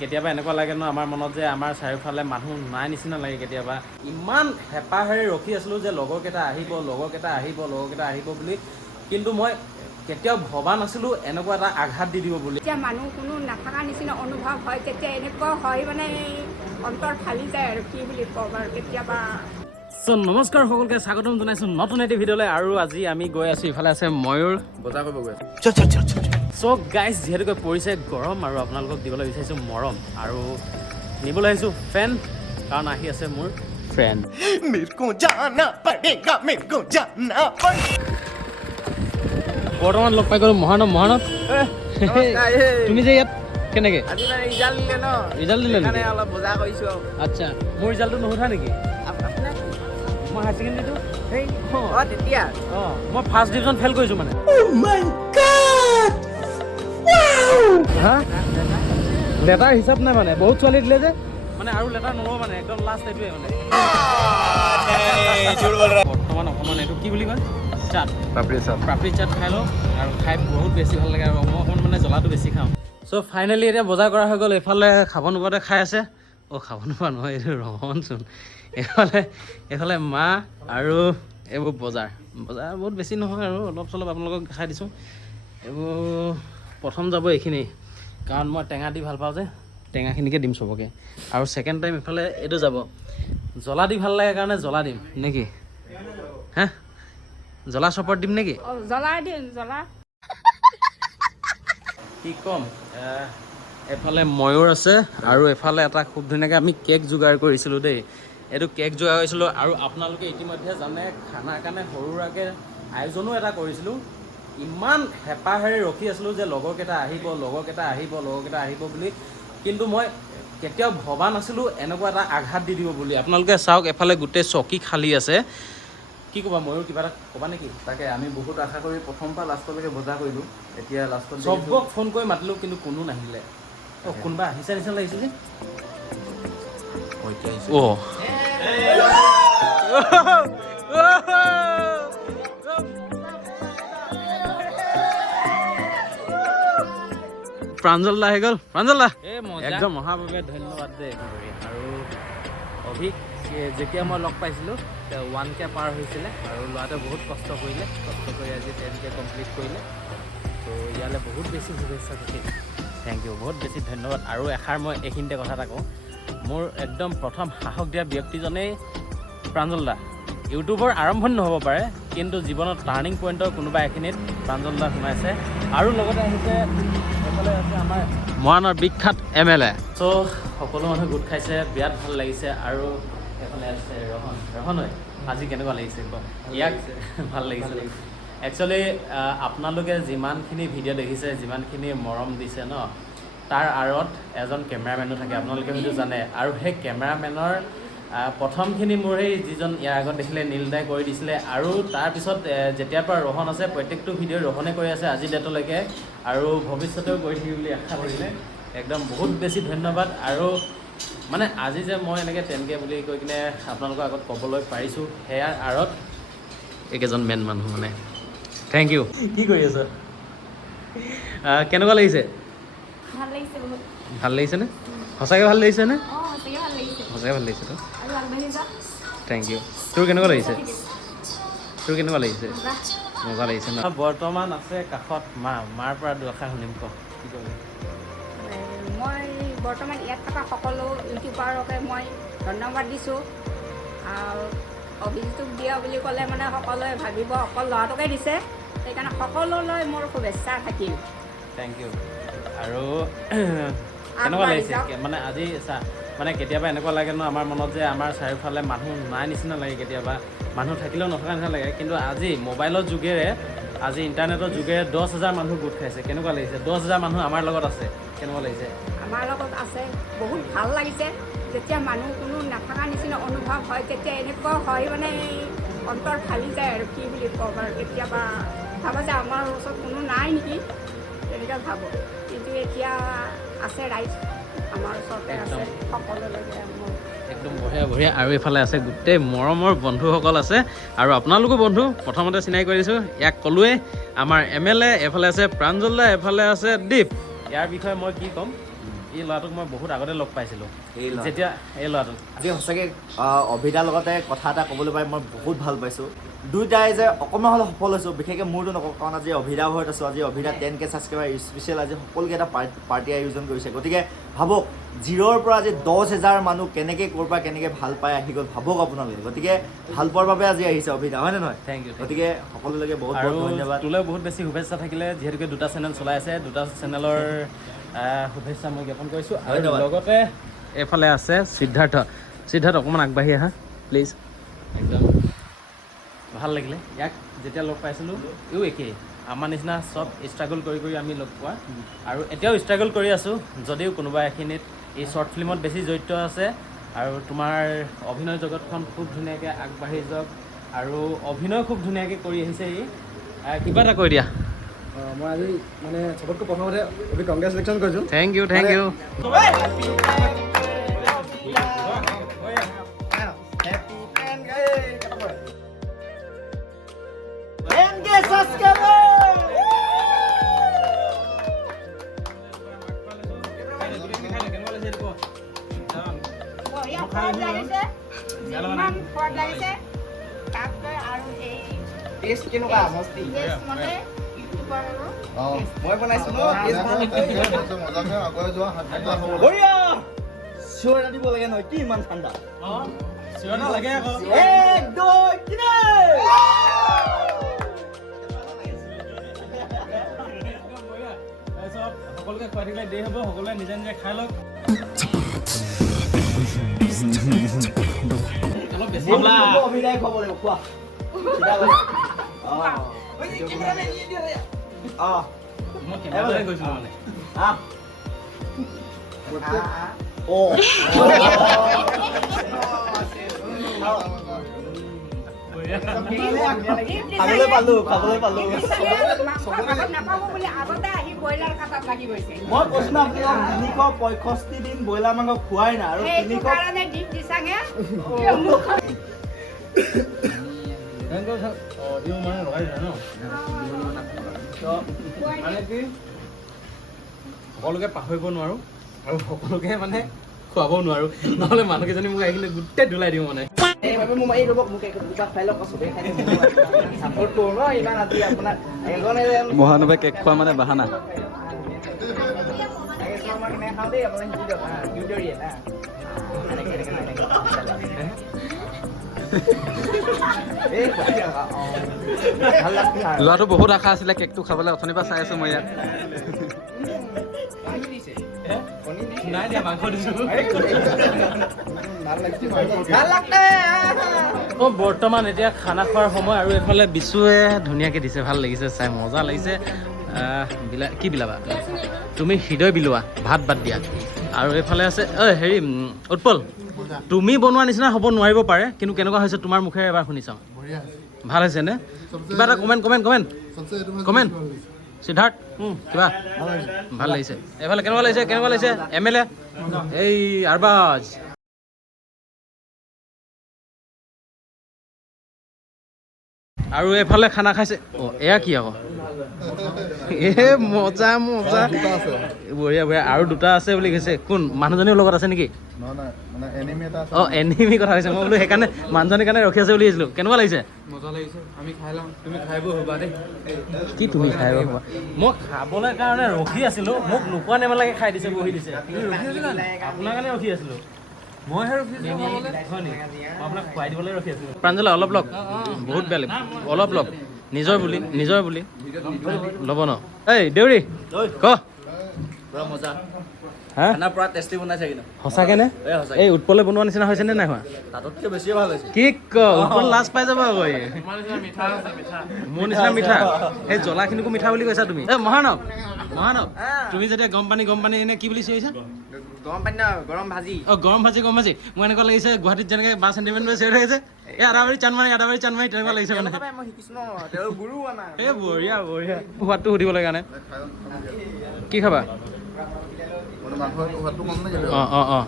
কেতিয়াবা এনেকুৱা লাগে ন আমাৰ মনত যে আমাৰ চাৰিওফালে মানুহ নাই নিচিনা লাগে কেতিয়াবা ইমান হেঁপাহেৰে ৰখি আছিলোঁ যে লগৰকেইটা আহিব বুলি কিন্তু মই কেতিয়াও ভবা নাছিলোঁ এনেকুৱা এটা আঘাত দি দিব বুলি যেতিয়া মানুহ কোনো নাথাকা নিচিনা অনুভৱ হয় তেতিয়া এনেকুৱা হয় মানে অন্তৰ ফালি যায় আৰু কি বুলি কওঁ বাৰু কেতিয়াবা নমস্কাৰ সকলোকে স্বাগতম জনাইছোঁ নতুন এটি ভিডিঅ'লৈ আৰু আজি আমি গৈ আছোঁ ইফালে আছে ময়ূৰ বজাৰ কৰিব গৈ আছোঁ চ' গাইজ যিহেতুকে পৰিছে গৰম আৰু আপোনালোকক দিবলৈ বিচাৰিছোঁ মৰম আৰু নিবলৈ আহিছোঁ ফেন কাৰণ আহি আছে মোৰ ফ্ৰেণ্ড বৰ্তমান লগ পাই গ'লোঁ মহানৱ তুমি যে ইয়াত কেনেকৈ ৰিজাল্ট দিলে নেকি অলপ বজাৰ কৰিছোঁ আচ্ছা মোৰ ৰিজাল্টটো নুসুধা নেকি মই হায়াৰ ছেকেণ্ডেৰীটো তেতিয়া মই ফাৰ্ষ্ট ডিভিজন ফেইল কৰিছোঁ মানে লেটাৰ হিচাপ নাই মানে বহুত ছোৱালী দিলে যে মানে আৰু লেটাৰ নল'ব মানে একদম লাষ্ট এইটোৱে মানে বৰ্তমান অকণমান এইটো কি বুলি কয় চাট পাপৰি চাট খাই লওঁ আৰু খাই বহুত বেছি ভাল লাগে আৰু মই অকণমান মানে জ্বলাটো বেছি খাওঁ চ' ফাইনেলি এতিয়া বজাৰ কৰা হৈ গ'ল এইফালে খাব নোপোৱাতে খাই আছে খাব নোপোৱা নহয় এইটো ৰহনচোন এইফালে মা আৰু এইবোৰ বজাৰ বহুত বেছি নহয় আৰু অলপ চলপ আপোনালোকক দেখাই দিছোঁ এইবোৰ প্ৰথম যাব এইখিনি কাৰণ মই টেঙা দি ভাল পাওঁ যে টেঙাখিনিকে দিম চবকে আৰু ছেকেণ্ড টাইম ইফালে এইটো যাব জ্বলা দি ভাল লাগে কাৰণে জ্বলা দিম নেকি হে জ্বলা চপত দিম নেকি জ্বলা কি ক'ম এফালে ময়ূৰ আছে আৰু এফালে এটা খুব ধুনীয়াকৈ আমি কেক যোগাৰ কৰিছিলোঁ দেই এইটো কেক যোগাৰ কৰিছিলোঁ আৰু আপোনালোকে ইতিমধ্যে জানে খানাৰ কাৰণে সৰু সুৰাকৈ আয়োজনো এটা কৰিছিলোঁ ইমান হেঁপাহেৰে ৰখি আছিলোঁ যে লগৰকেইটা আহিব বুলি কিন্তু মই কেতিয়াও ভবা নাছিলোঁ এনেকুৱা এটা আঘাত দি দিব বুলি আপোনালোকে চাওক এফালে গোটেই চকী খালী আছে কি ক'বা ময়ূৰ কিবা এটা ক'বা নেকি তাকে আমি বহুত আশা কৰি প্ৰথম পৰা লাষ্টলৈকে বজাৰ কৰিলোঁ এতিয়া লাষ্টত চবক ফোন কৰি মাতিলোঁ কিন্তু কোনো নাহিলে কোনোবা আহিছে নিচিনা লাগিছে যে প্ৰাঞ্জল দা আহি গ'ল প্ৰাঞ্জল দা একদম মহাভাৱে ধন্যবাদ দেই আৰু অভিক যেতিয়া মই লগ পাইছিলোঁ 1K পাৰ হৈছিলে আৰু ল'ৰাটোৱে বহুত কষ্ট কৰি আজি 10K কমপ্লিট কৰিলে ত' ইয়ালৈ বহুত বেছি শুভেচ্ছা থাকিল থেংক ইউ বহুত বেছি ধন্যবাদ আৰু এষাৰ মই এইখিনিতে কথা এটা কওঁ মোৰ একদম প্ৰথম সাহস দিয়া ব্যক্তিজনেই প্ৰাঞ্জল দা ইউটিউবৰ আৰম্ভণি নহ'ব পাৰে কিন্তু জীৱনত টাৰ্ণিং পইণ্টৰ কোনোবা এখিনিত প্ৰাঞ্জল দা সোমাইছে আৰু লগতে আহিছে এইফালে আছে আমাৰ মৰাণৰ বিখ্যাত MLA চ' সকলো মানুহ গোট খাইছে বিৰাট ভাল লাগিছে আৰু এইফালে আছে ৰহন হয় আজি কেনেকুৱা লাগিছে ইয়াক ভাল লাগিছে একচুৱেলি আপোনালোকে যিমানখিনি ভিডিঅ' দেখিছে যিমানখিনি মৰম দিছে ন তাৰ আঁৰত এজন কেমেৰামেনো থাকে আপোনালোকে হয়তো জানে আৰু সেই কেমেৰামেনৰ প্ৰথমখিনি মোৰ সেই যিজন ইয়াৰ আগত দেখিলে নীলদাই কৰি দিছিলে আৰু তাৰপিছত যেতিয়াৰ পৰা ৰহন আছে প্ৰত্যেকটো ভিডিঅ' ৰহনে কৰি আছে আজি ডেটলৈকে আৰু ভৱিষ্যতেও কৰি থাকিব বুলি আশা কৰিলে একদম বহুত বেছি ধন্যবাদ আৰু মানে আজি যে মই এনেকৈ 10K বুলি কৈ কিনে আপোনালোকৰ আগত ক'বলৈ পাৰিছোঁ সেয়াৰ আঁৰত এইকেইজন মেইন মানুহ মানে থেংক ইউ কি কৰি আছ কেনেকুৱা লাগিছে ভাল লাগিছে বহুত ভাল লাগিছেনে সঁচাকৈ ভাল লাগিছেনে সঁচাকৈ ভাল লাগিছে সঁচাকৈ ভাল লাগিছে তো আৰু আগবাঢ়ি যা থেংক ইউ তোৰ কেনেকুৱা লাগিছে মজা লাগিছে ন বৰ্তমান আছে কাষত মাৰ পৰা দুআষাৰ শুনিম ক কি ক'বি মই বৰ্তমান ইয়াত থকা সকলো ইউটিউবাৰকে মই ধন্যবাদ দিছোঁ আৰু অভিযোগ দিয়া বুলি ক'লে মানে সকলোৱে ভাবিব অকল ল'ৰাটোকে দিছে সেইকাৰণে সকলোলৈ মোৰ শুভেচ্ছা থাকিল থেংক ইউ আৰু কেনেকুৱা লাগিছে মানে আজি চা মানে কেতিয়াবা এনেকুৱা লাগে ন আমাৰ মনত যে আমাৰ চাৰিওফালে মানুহ নাই নিচিনা লাগে কেতিয়াবা মানুহ থাকিলেও নথকা নিচিনা লাগে কিন্তু আজি মোবাইলৰ যুগেৰে আজি ইণ্টাৰনেটৰ যুগেৰে 10,000 মানুহ গোট খাইছে কেনেকুৱা লাগিছে 10,000 মানুহ আমাৰ লগত আছে কেনেকুৱা লাগিছে আমাৰ লগত আছে বহুত ভাল লাগিছে যেতিয়া মানুহ কোনো নাথাকা নিচিনা অনুভৱ হয় তেতিয়া এনেকুৱা হয় মানে অন্তৰ ফালি যায় আৰু কি বুলি কওঁ বাৰু কেতিয়াবা ভাবা যে আমাৰ ওচৰত কোনো নাই নেকি তেনেকৈ ভাবোঁ কিন্তু এতিয়া আছে ৰাইজ আমাৰ ওচৰতে আছে সকলোলৈকে একদম বঢ়িয়া আৰু এইফালে আছে গোটেই মৰমৰ বন্ধুসকল আছে আৰু আপোনালোকো বন্ধু প্ৰথমতে চিনাকি কৰি দিছোঁ ইয়াক ক'লোৱে আমাৰ MLA এফালে আছে প্ৰাঞ্জল দা এফালে আছে দীপ ইয়াৰ বিষয়ে মই কি ক'ম এই ল'ৰাটোক মই বহুত আগতে লগ পাইছিলোঁ এই ল'ৰা যেতিয়া এই ল'ৰাটোক আজি সঁচাকৈ অভিদাৰ লগতে কথা এটা ক'বলৈ পাই মই বহুত ভাল পাইছোঁ দুয়োটাই যে অকণমান হ'লে সফল হৈছোঁ বিশেষকৈ মোৰতো নকওঁ কাৰণ আজি অভিদা ঘৰত আছোঁ আজি অভিদা 10K ছাবস্ক্ৰাইবাৰ স্পেচিয়েল আজি সকলোকে এটা পাৰ্টি আয়োজন কৰিছে গতিকে ভাবক 0ৰ পৰা আজি 10,000 মানুহ কেনেকৈ ক'ৰ পৰা কেনেকৈ ভাল পাই আহি গ'ল ভাবক আপোনালোকে গতিকে ভাল পোৱাৰ বাবে আজি আহিছে অভিদা হয়নে নহয় থেংক ইউ গতিকে সকলোলৈকে বহুত আৰু বহুত ধন্যবাদ তোলৈ বহুত বেছি শুভেচ্ছা থাকিলে যিহেতুকে 2টা চেনেল চলাই আছে 2টা চেনেলৰ শুভেচ্ছা মই জ্ঞাপন কৰিছোঁ আৰু ধন্যবাদ। লগতে এইফালে আছে সিদ্ধাৰ্থ অকণমান আগবাঢ়ি আহা প্লিজ একদম ভাল লাগিলে ইয়াক যেতিয়া লগ পাইছিলোঁ ইও একেই আমাৰ নিচিনা চব ষ্ট্ৰাগল কৰি কৰি আমি লগ পোৱা আৰু এতিয়াও ষ্ট্ৰাগল কৰি আছোঁ যদিও কোনোবা এখিনিত এই শ্বৰ্ট ফিল্মত বেছি জড়িত আছে আৰু তোমাৰ অভিনয় জগতখন খুব ধুনীয়াকৈ আগবাঢ়ি যাওক আৰু অভিনয় খুব ধুনীয়াকৈ কৰি আহিছে ই কিবা এটা কৈ দিয়া মই আজি মানে চবতকৈ প্ৰথমতে অভি কংগ্ৰেচুলেশ্যন কৰিছোঁ থেংক ইউ বঢ়িয়া সোৱাদ লাগিছে যিমান সোৱাদ লাগিছে তাতকৈ আৰু এই টেষ্ট কেনেকুৱা মস্তি টেষ্ট মতে ইউটিউবাৰ মই বনাইছোঁ ন বঢ়িয়া চিঞৰ এটা দিব লাগে নহয় কি ইমান ঠাণ্ডা লাগে আকৌ 1 2 সকলোকে খুৱাই থাকিলে দেৰি হ'ব সকলোৱে নিজে নিজে খাই লওক অলপ বেছি অভিনয় খাব লাগিব খোৱা মই কেমেৰালৈ গৈছিলোঁ মানে খাবলৈ পালো মাংস ভাগত নাপাব বুলি আগতে আহি ব্ৰইলাৰ কাটাত লাগি গৈছে মই কৈছো ন আপোনাক 365 দিন ব্ৰইলাৰ মাংস খোৱাই নাই আৰু এইটো কাৰণে দিন দিছাঙে মানে লগাই দিলে ন মানে কি সকলোকে পাহৰিব নোৱাৰোঁ আৰু সকলোকে মানে খুৱাব নোৱাৰোঁ নহ'লে মানুহকেইজনী মোক আহিলে গোটেই ধুলাই দিওঁ মানে মোক এই ৰ'বক মোক দুটা খাই লওক চবেই খাই ছাপৰ্ট কৰোঁ ন ইমান আজি আপোনাক এজনে মহানুভে কেক খোৱা মানে বাহানা খাওঁ দেই আপোনাক শিকি দিয়ক ভিডিঅ'ৰিয়ে না ভাল লাগছে ল'ৰাটো বহুত আশা আছিলে কেকটো খাবলৈ অথনিৰ পৰা চাই আছোঁ মই ইয়াত নাই দিয়া মাংস দিছোঁ বৰ্তমান এতিয়া খানা খোৱাৰ সময় আৰু এইফালে বিচুৱে ধুনীয়াকৈ দিছে ভাল লাগিছে চাই মজা লাগিছে কি বিলাবা তুমি হৃদয় বিলোৱা ভাত বাদ দিয়া আৰু এইফালে আছে হেৰি উৎপল তুমি বনোৱা নিচিনা হ'ব নোৱাৰিব পাৰে কিন্তু কেনেকুৱা হৈছে তোমাৰ মুখেৰে এবাৰ শুনি চাওঁ ভাল হৈছে নে কিবা এটা কমেণ্ট সিদ্ধাৰ্থ কিবা ভাল লাগিছে এইফালে কেনেকুৱা লাগিছে MLA এই আৰবাজ আৰু এইফালে খানা খাইছে এয়া কি আকৌ মজা বঢ়িয়া আৰু 2টা আছে বুলি কৈছে কোন মানুহজনীও লগত আছে নেকি এনিমি কথা কৈছে মই বোলো সেইকাৰণে মানুহজনীৰ কাৰণে ৰখি আছে বুলি আহিছিলোঁ কেনেকুৱা লাগিছে মজা লাগিছে আমি খাই লওঁ তুমি খাই বৈ হ'বা দেই কি তুমি খাই ৰ'বা মই খাবলৈ কাৰণে ৰখি আছিলোঁ মোক নোপোৱা নেমেলাকৈ খাই দিছে বহি দিছে আপোনাৰ কাৰণে ৰখি আছিলোঁ মইহে ৰখি হয় নেকি মই আপোনাক খুৱাই দিবলৈ ৰখি আছিলোঁ প্ৰাঞ্জলা অলপ লওক বহুত বেয়া লাগিব অলপ লওক নিজৰ বুলি ল'ব ন এই দেউৰী ক পুৰা মজা হা খানা পুৰা টেষ্টি বনাইছে কিন্তু সঁচাকৈ নে এই উৎপলে বনোৱা নিচিনা হৈছে নে নাই হোৱা তাততকৈ বেছিয়ে ভাল হৈছে কি ক উৎপল লাজ পাই যাব আকৌ মোৰ নিচিনা মিঠা এই জ্বলাখিনিকো মিঠা বুলি কৈছা তুমি এই মহানৱ তুমি যেতিয়া গৰম পানী এনে কি বুলি চিঞৰিছা গৰম পানী ন গৰম ভাজি গৰম ভাজি মোৰ এনেকুৱা লাগিছে গুৱাহাটীত যেনেকৈ 5 চেণ্টিমিটাৰ চিঞৰি থাকিছে এই আদাবাৰী চানমাৰী তেনেকুৱা লাগিছে মানে মই শিকিছোঁ ন তেওঁৰ গুৰু আমাৰ এই বঢ়িয়া সোৱাদটো সুধিবলৈ কাৰণে কি খাবা অঁ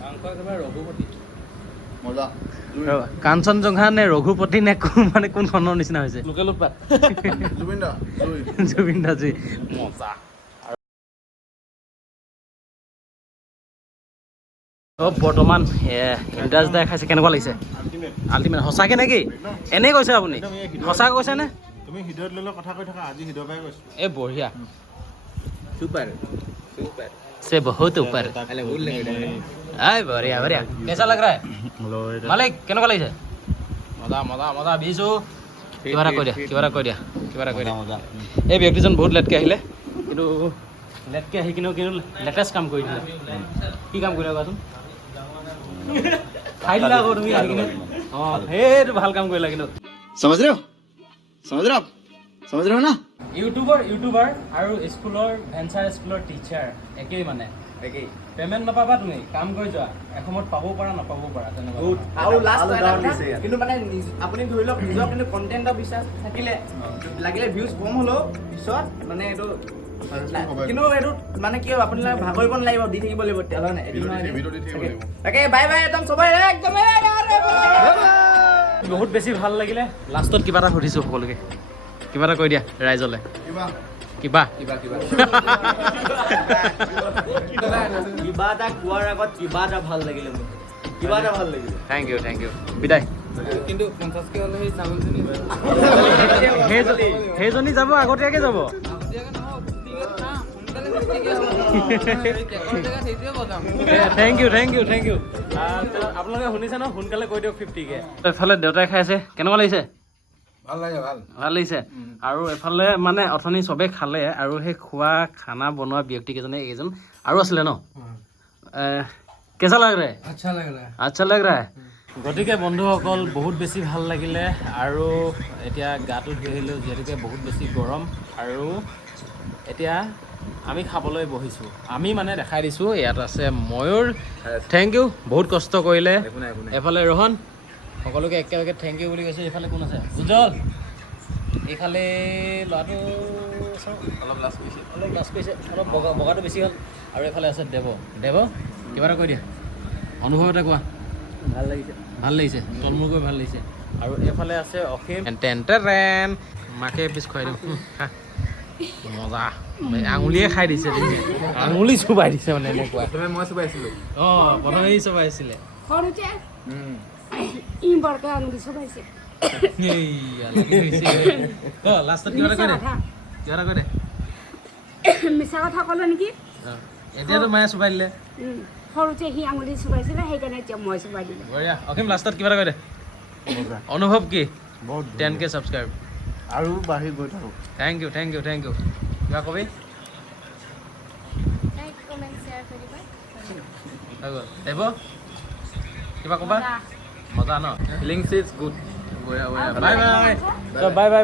মাংস একেবাৰে ৰঘুপতি মজা কাঞ্চনজংঘা নে ৰঘুপতি নে মানে কোনখনৰ নিচিনা হৈছে লোকেল উৎপাত জুবিন দা জুবিন দাজি মজা বৰ্তমান ইন্দ্ৰাজ দাই খাইছে কেনেকুৱা লাগিছে আল্টিমেট সঁচাকে নেকি এনেই কৈছে আপুনি সঁচা কৈছে নে তুমি হৃদয়ত লৈ কথা কৈ থাকা আজি হৃদয় পাই কৈছো এই বঢ়িয়া Super. Super. से बहुत ऊपर Ala bol le. ay बढ़िया बढ़िया कैसा लग रहा है मालिक কেনেকুৱা লাগিছে মজা মজা মজা বিজু কিবা এটা কৈ দিয়া এই ব্যক্তিজন বহুত লেটকে আহিলে কিন্তু লেটকে আহি কিন্তু লেটেষ্ট কাম কৰি দিলে কি কাম কৰিলা কোৱাচোন খাই দিলা আকৌ তুমি আহি কিনে অঁ সেইটো ভাল কাম কৰিলা কিন্তু समझ रहे हो ना ইউটিউবাৰ আৰু স্কুলৰ ভেঞ্চাৰ স্কুলৰ টিচাৰ একেই মানে Okay. পেমেণ্ট নাপাবা তুমি কাম কৰি যোৱা এসময়ত পাবও পাৰা নাপাবও পাৰা তেনেকুৱা আৰু লাষ্ট ভাল এটা উদাহৰণ কথা, দিছে ইয়াত। কিন্তু মানে আপুনি ধৰি লওক নিজৰ কিন্তু কণ্টেণ্টৰ বিশ্বাস থাকিলে লাগিলে ভিউজ কম হ'লেও পিছত মানে এইটো কিন্তু এইটো মানে কি হ'ব আপোনালোকে ভাগৰিব নালাগিব দি থাকিব লাগিব তেতিয়াহ'লে হয় নাই এদিন নহয় এদিন। তাকে বাই বাই একদম চবৰে একদম বহুত বেছি ভাল লাগিলে লাষ্টত কিবা এটা সুধিছোঁ সকলোকে কিবা এটা কৈ দিয়া ৰাইজলে কিবা কিবা এটা কোৱাৰ আগত কিবা এটা ভাল লাগিলে মোক কিবা এটা ভাল লাগিলে থেংক ইউ বিদায় কিন্তু 50K হ'লে সেই ছাগলজনী সেইজনী যাব আগতীয়াকে যাব থেংক ইউ আপোনালোকে শুনিছে ন সোনকালে কৈ দিয়ক 50K এফালে দেউতাই খাই আছে কেনেকুৱা লাগিছে ভাল লাগিছে আৰু এফালে মানে অথনি চবেই খালে আৰু সেই খোৱা খানা বনোৱা ব্যক্তিকেইজনে এইজন আৰু আছিলে ন কেঁচা লাগ ৰে আচ্ছা লাগ ৰা গতিকে বন্ধুসকল বহুত বেছি ভাল লাগিলে আৰু এতিয়া গাটো ধুই আহিলোঁ যিহেতুকে বহুত বেছি গৰম আৰু এতিয়া আমি খাবলৈ বহিছোঁ আমি মানে দেখাই দিছোঁ ইয়াত আছে ময়ূৰ থেংক ইউ বহুত কষ্ট কৰিলে এফালে ৰোহন সকলোকে একেলগে থেংক ইউ বুলি কৈছে এইফালে কোন আছে উজ্জ্বল এইফালে ল'ৰাটো অলপ লাজ কৰিছে অলপ বগাটো বেছি হ'ল আৰু এইফালে আছে দেৱ কিবা এটা কৈ দিয়া অনুভৱ এটা কোৱা ভাল লাগিছে তলমূৰকৈ ভাল লাগিছে আৰু এইফালে আছে অসীম টেন মাকে পিছ খুৱাই দিওঁ মজা আঙুলিয়ে খাই দিছে আঙুলি চুবাই দিছে মানে এনেকুৱা মই চুবাইছিলোঁ অঁ প্ৰথমেই চুবাইছিলে সৰুতে ই বৰকে আঙুলি চবাইছে লাষ্টত কিবা এটা কৈ দে মিছা কথা ক'লো নেকি এতিয়াতো মায়ে চুবাই দিলে সৰুতে সি আঙুলি চুবাইছিলে সেইকাৰণে এতিয়া মই চুবাই দিলোঁ বঢ়িয়া অসীম লাষ্টত কিবা এটা কৈ দে অনুভৱ কি 10K ছাবস্ক্ৰাইব আৰু বাঢ়ি গৈ থাকো থেংক ইউ কিবা কবি হৈ গ'ল দেৱ কিবা ক'বা মজা ন feelings is good bye by